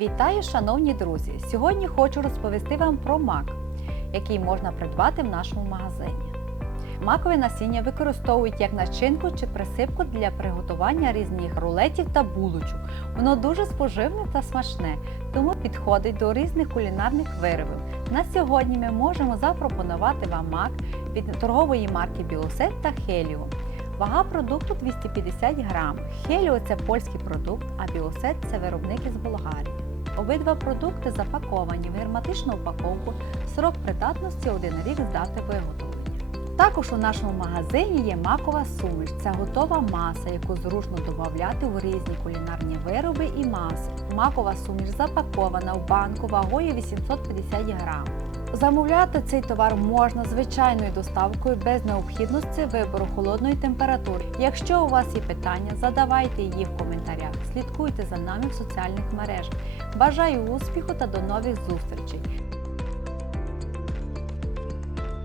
Вітаю, шановні друзі! Сьогодні хочу розповісти вам про мак, який можна придбати в нашому магазині. Макове насіння використовують як начинку чи присипку для приготування різних рулетів та булочок. Воно дуже споживне та смачне, тому підходить до різних кулінарних виробів. На сьогодні ми можемо запропонувати вам мак від торгової марки Біосет та Хеліо. Вага продукту 250 грам. Хеліо це польський продукт, а Біосет це виробник із Болгарії. Обидва продукти запаковані в герметичну упаковку, срок придатності 1 рік з дати виготовлення. Також у нашому магазині є макова суміш. Це готова маса, яку зручно додати в різні кулінарні вироби і маси. Макова суміш запакована в банку вагою 850 грам. Замовляти цей товар можна звичайною доставкою без необхідності вибору холодної температури. Якщо у вас є питання, задавайте їх в коментарях. Слідкуйте за нами в соціальних мережах. Бажаю успіху та до нових зустрічей!